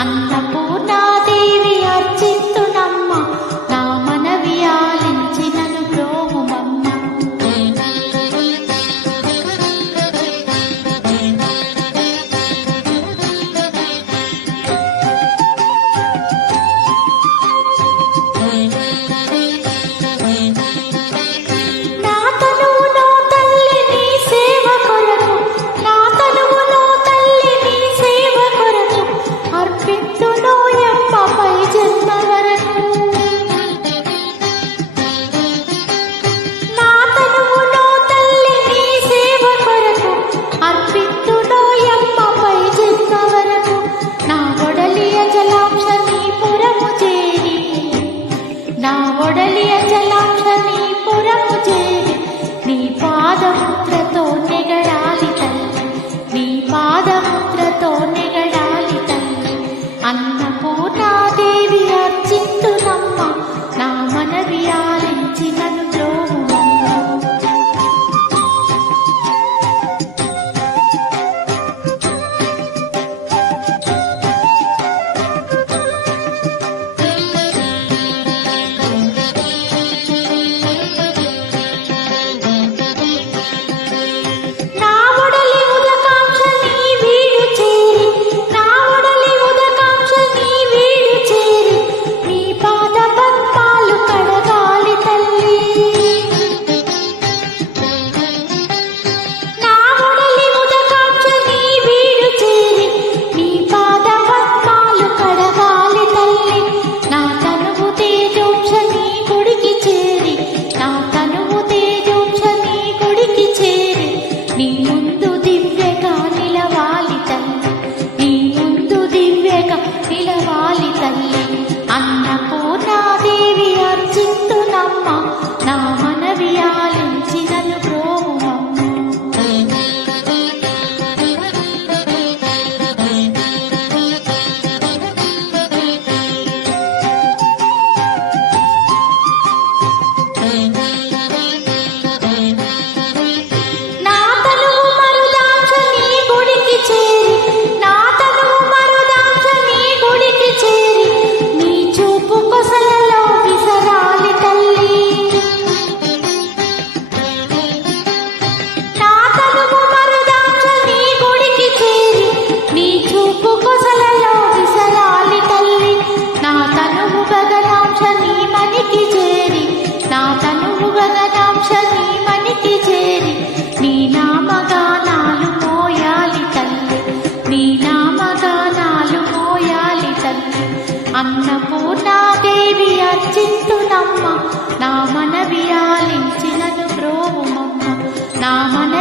అన్నపూర్ణాదేవి అర్చిత్తునమ్మ నా మనవి ఆలించి నన్ను బ్రోవుమమ్మ. నా తనువులో తల్లి నీ సేవ కొరకు, నా తనువులో తల్లి నీ సేవ కొరకు అర్పిత్తును యమ్మపై జన్మ వరకు. నా తనువులో తల్లి నీ సేవ కొరకు అర్పిత్తును యమ్మపై జన్మ వరకు. నా ఒడలియ జలాంశ నీ పురము చేరి, నా ఒడలియ జలాంశ నీ పురము చేరి నీ పాదముద్రతో నెగడాలి తల్లి, నీ పాదముద్రతో నెగడాలి తల్లి. అన్నపూర్ణాదేవి అర్చిత్తునమ్మ నా మనవి ఆలించి నన్ను బ్రోవుమమ్మ. నా ఒడలి ఉదకాంక్ష నీ వీడు చేరి, నా ఒడలి ఉదకాంక్ష నీ వీడు చేరి నీ పాద పద్మాలు కడగాలి తల్లి. నా ఒడలి ఉదకాంక్ష నీ వీడు చేరి నీ పాద పద్మాలు కడగాలి తల్లి. నా తనువు తేజోంశ నీ గుడికి చేరి, నా తనువు తేజోంశ నీ గుడికి చేరి నీ ముందు దివ్యగా నిలవాలి తల్లి, నీ ముందు దివ్యగా నిలవాలి తల్లి. అన్నపూర్ణాదేవి అర్చిత్తునమ్మ నా మనవి ఆలించి నన్ను బ్రోవుమమ్మ. నా తనువు మరుదాంశ నీ గుడికి చేరి, నా తనువు మరుదాంశ నీ గుడికి చేరి నీ చూపు కొసలలో విసరాలి తల్లి. నా తనువు మరుదాంశ నీ గుడికి చేరి నీ చూపు కొసలలో విసరాలి తల్లి. నా తనువు గగనాంశ నీ మనికి చేరి, నా తనువు గగనాంశ నీ మనికి చేరి నీ నామగానాలు మోయాలి తల్లి, నీ నామగానాలు మోయాలి తల్లి. అన్నపూర్ణాదేవి అర్చిత్తునమ్మ నా మనవి ఆలించి నన్ను బ్రోవుమమ్మ, నా మన